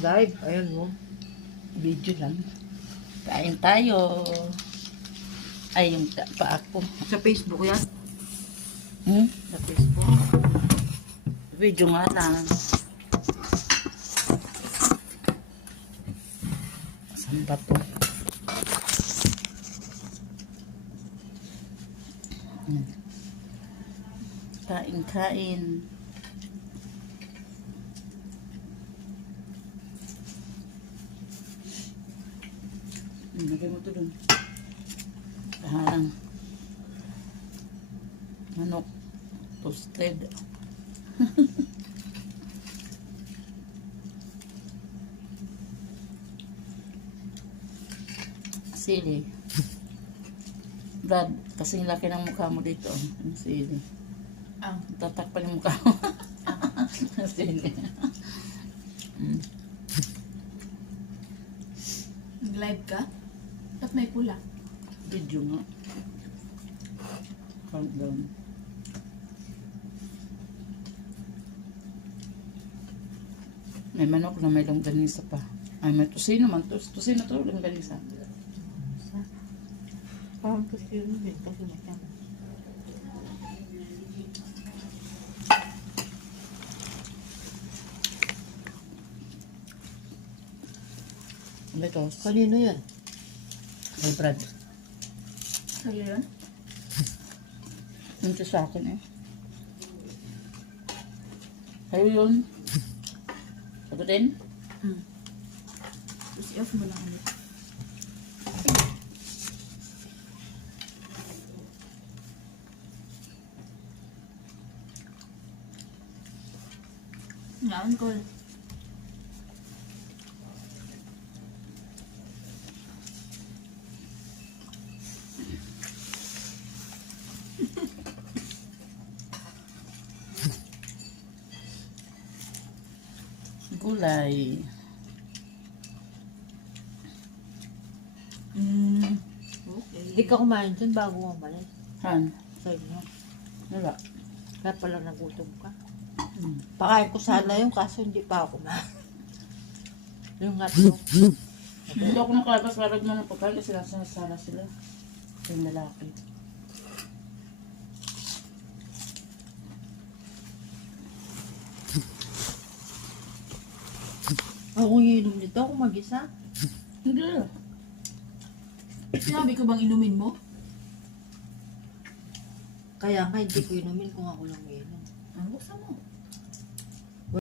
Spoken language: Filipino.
Live, ayan mo. Video lang. Kain tayo. Ay, yung pa ako. Sa Facebook yan? Sa Facebook. Video nga lang. Saan ba to? Kain. Lagay mo ito dun. Parang manok toasted. Sili. Brad, kasing laki ng mukha mo dito. Ang sili. Tatakpan yung mukha mo. Sili. Nag-live ka? Ba't may pula? Video nga. Countdown. May manok na may longganisa pa. Ay, may tusino man. Tusino to, longganisa. Parang kasi yun din. Kasi masama. Ano ito? Kanino yan? May Brad. Sa'yo yun? Yung sa akin eh. Sa'yo yun. Ako din? Tapos i-off mo lang ulit. Ngayon ko. Gulay. Okay. Hindi ka kumain dyan bago umalis. Han. Sa inyo. Wala. Kaya pala nagutom ka. Pakain ko sana yung kaso hindi pa ako kumain. Yung ato. Hindi ako nakalabas para naman ng pagkain kasi nasa sala sila. Yung lalaki. Ako iinom nito ako mag-isa. Hindi. Sinabi ko bang inumin mo? Kaya nga hindi ko inumin kung ako lang iinom. Buksan mo.